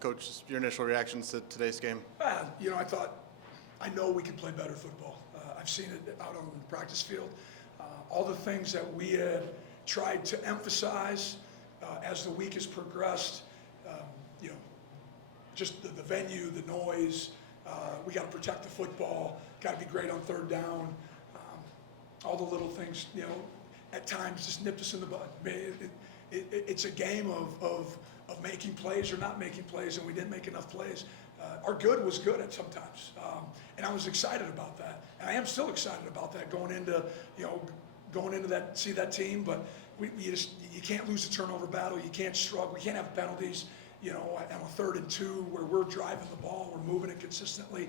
Coach, your initial reactions to today's game? I know we can play better football. I've seen it out on the practice field. All the things that we had tried to emphasize as the week has progressed, just the venue, the noise, we got to protect the football, got to be great on third down, all the little things, at times just nipped us in the bud. It's a game of making plays or not making plays, and we didn't make enough plays. Our good was good at sometimes, and I was excited about that, and I am still excited about that going into that team. But you can't lose the turnover battle. You can't struggle. We can't have penalties. On a 3rd and 2 where we're driving the ball, we're moving it consistently.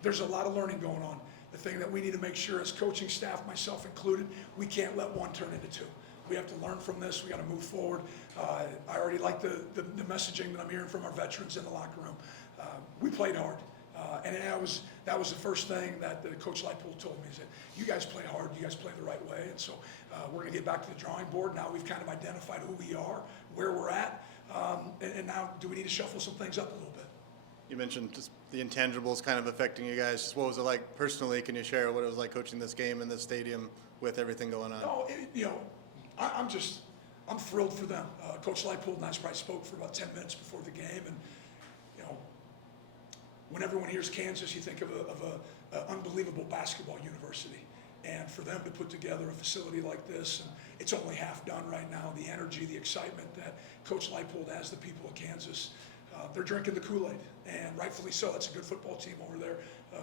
There's a lot of learning going on. The thing that we need to make sure as coaching staff, myself included, we can't let one turn into 2. We have to learn from this. We got to move forward. I already like the messaging that I'm hearing from our veterans in the locker room. We played hard, and that was the first thing that Coach Leipold told me. He said, "You guys play hard. You guys play the right way." And so we're going to get back to the drawing board. Now we've kind of identified who we are, where we're at, and now do we need to shuffle some things up a little bit? You mentioned just the intangibles kind of affecting you guys. Just what was it like personally? Can you share what it was like coaching this game in this stadium with everything going on? I'm thrilled for them. Coach Leipold and I probably spoke for about 10 minutes before the game, and when everyone hears Kansas, you think of an unbelievable basketball university. And for them to put together a facility like this, and it's only half done right now, the energy, the excitement that Coach Leipold has the people of Kansas, they're drinking the Kool-Aid, and rightfully so. It's a good football team over there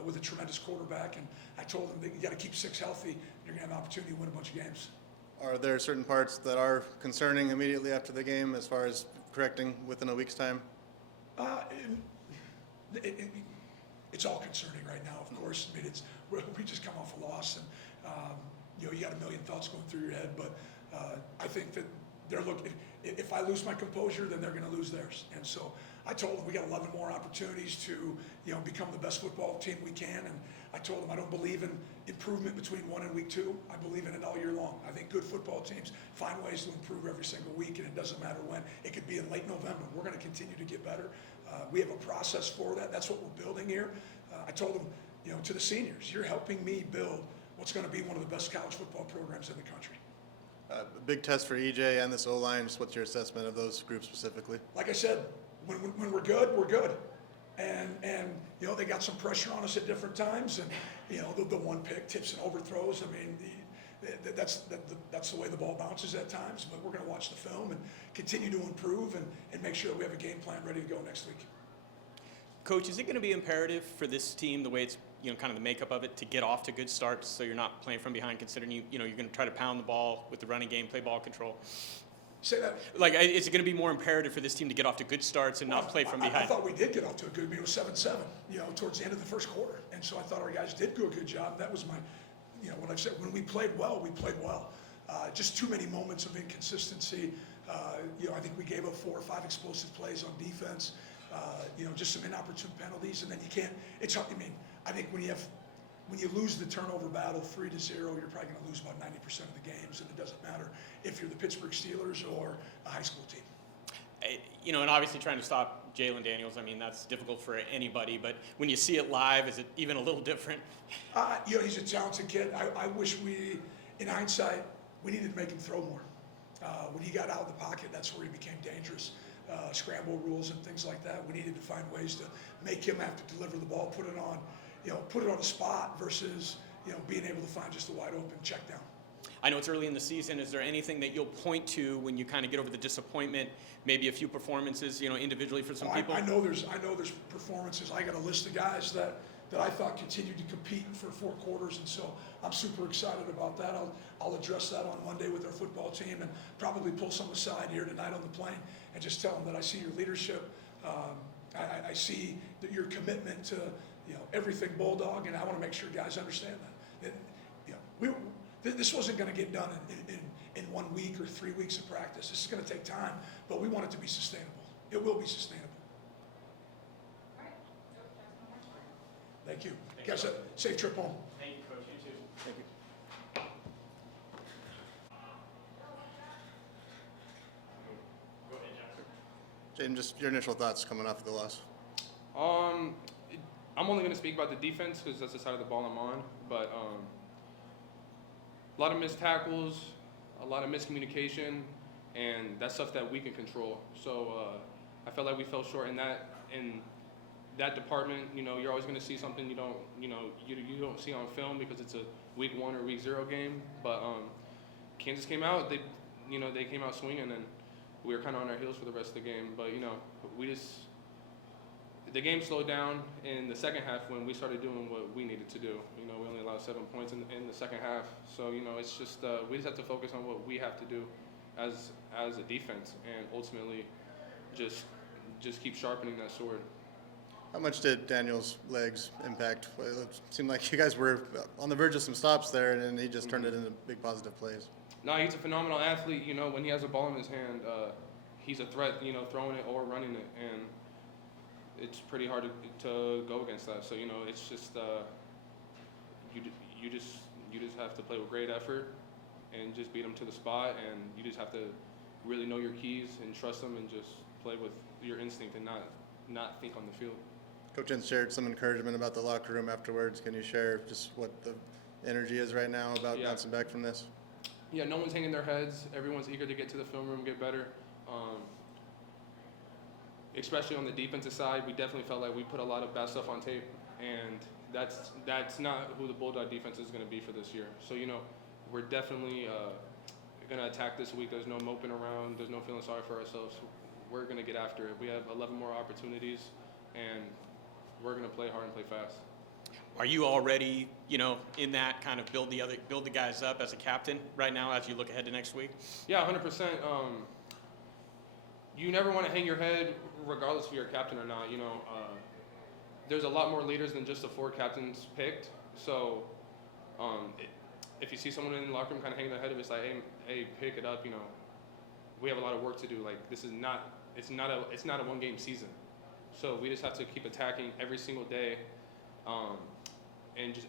with a tremendous quarterback, and I told them that you got to keep 6 healthy, and you're going to have an opportunity to win a bunch of games. Are there certain parts that are concerning immediately after the game as far as correcting within a week's time? It's all concerning right now, of course. I mean, we just come off a loss, and you got a million thoughts going through your head. But I think that they're looking. If I lose my composure, then they're going to lose theirs. And so I told them we got 11 more opportunities to become the best football team we can. And I told them I don't believe in improvement between 1 and week 2. I believe in it all year long. I think good football teams find ways to improve every single week, and it doesn't matter when. It could be in late November. We're going to continue to get better. We have a process for that. That's what we're building here. I told them, to the seniors, you're helping me build what's going to be one of the best college football programs in the country. A big test for EJ and this O-line. Just what's your assessment of those groups specifically? Like I said, when we're good, we're good. And they got some pressure on us at different times. And, the one pick, tips and overthrows. I mean, that's the way the ball bounces at times. But we're going to watch the film and continue to improve and make sure that we have a game plan ready to go next week. Coach, is it going to be imperative for this team, the way it's kind of the makeup of it, to get off to good starts so you're not playing from behind, considering you're going to try to pound the ball with the running game, play ball control? Say that. Is it going to be more imperative for this team to get off to good starts and not play from behind? I thought we did get off to a good. It was 7-7, towards the end of the first quarter, and so I thought our guys did do a good job. That was my, what I've said. When we played well, we played well. Just too many moments of inconsistency. I think we gave up 4 or 5 explosive plays on defense. Just some inopportune penalties, and then you can't. It's hard. I mean, I think when you lose the turnover battle 3-0, you're probably going to lose about 90% of the games, and it doesn't matter if you're the Pittsburgh Steelers or a high school team. And obviously trying to stop Jalen Daniels, I mean, that's difficult for anybody, but when you see it live, is it even a little different? He's a talented kid. I wish in hindsight, we needed to make him throw more. When he got out of the pocket, that's where he became dangerous. Scramble rules and things like that. We needed to find ways to make him have to deliver the ball, put it on a spot versus, being able to find just a wide open check down. I know it's early in the season. Is there anything that you'll point to when you kind of get over the disappointment, maybe a few performances, individually for some people? I know there's performances. I got a list of guys that I thought continued to compete for 4 quarters, and so I'm super excited about that. I'll address that on Monday with our football team and probably pull some aside here tonight on the plane and just tell them that I see your leadership. I see that your commitment to everything Bulldog, and I want to make sure guys understand that. This wasn't going to get done in 1 week or 3 weeks of practice. This is going to take time, but we want it to be sustainable. It will be sustainable. Thank you. Guys, safe trip home. Thank you, Coach. You too. Thank you. Go ahead, Jaden, just your initial thoughts coming off of the loss. I'm only going to speak about the defense because that's the side of the ball I'm on. But a lot of missed tackles, a lot of miscommunication, and that's stuff that we can control. So I felt like we fell short in that department. You know, you're always going to see something you don't see on film because it's a week 1 or week 0 game. But Kansas came out. They came out swinging, and we were kind of on our heels for the rest of the game. But the game slowed down in the second half when we started doing what we needed to do. You know, we only allowed 7 points in the second half. So, you know, it's just we just have to focus on what we have to do as a defense, and ultimately just keep sharpening that sword. How much did Daniel's legs impact? It seemed like you guys were on the verge of some stops there, and then he just turned it into big positive plays. No, he's a phenomenal athlete. You know, when he has a ball in his hand, he's a threat, you know, throwing it or running it. And it's pretty hard to go against that. So, you know, it's just you just have to play with great effort and just beat them to the spot. And you just have to really know your keys and trust them and just play with your instinct and not think on the field. Coach Ince shared some encouragement about the locker room afterwards. Can you share just what the energy is right now about bouncing back from this? Yeah, no one's hanging their heads. Everyone's eager to get to the film room, get better. Especially on the defensive side, we definitely felt like we put a lot of bad stuff on tape, and that's not who the Bulldog defense is going to be for this year. So, you know, we're definitely going to attack this week. There's no moping around. There's no feeling sorry for ourselves. We're going to get after it. We have 11 more opportunities, and we're going to play hard and play fast. Are you already, you know, in that kind of build the guys up as a captain right now as you look ahead to next week? Yeah, 100%. You never want to hang your head regardless if you're a captain or not. You know, there's a lot more leaders than just the 4 captains picked. So if you see someone in the locker room kind of hanging their head, it's like, hey, pick it up. You know, we have a lot of work to do. Like, this is not it's not a one-game season. So we just have to keep attacking every single day. And just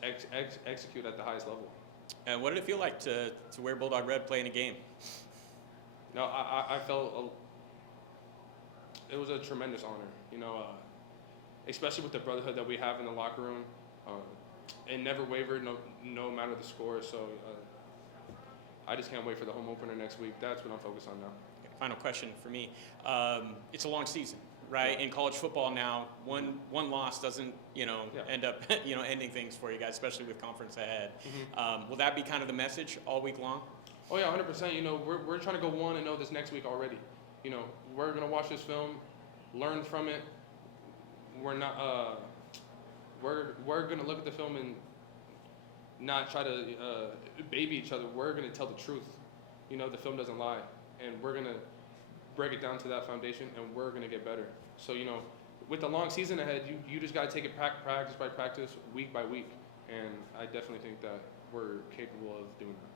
execute at the highest level. And what did it feel like to wear Bulldog Red play in a game? No, I felt it was a tremendous honor, you know, especially with the brotherhood that we have in the locker room. It never wavered, no matter the score. So I just can't wait for the home opener next week. That's what I'm focused on now. Final question for me. It's a long season, right? In college football now, one loss doesn't, you know, end up, you know, ending things for you guys, especially with conference ahead. Will that be kind of the message all week long? Oh yeah, 100%. You know, we're trying to go 1-0 this next week already. You know, we're gonna watch this film, learn from it. We're not. We're gonna look at the film and not try to baby each other. We're gonna tell the truth. You know, the film doesn't lie, and we're gonna break it down to that foundation, and we're gonna get better. So, you know, with the long season ahead, you just gotta take it practice by practice, week by week, and I definitely think that we're capable of doing that.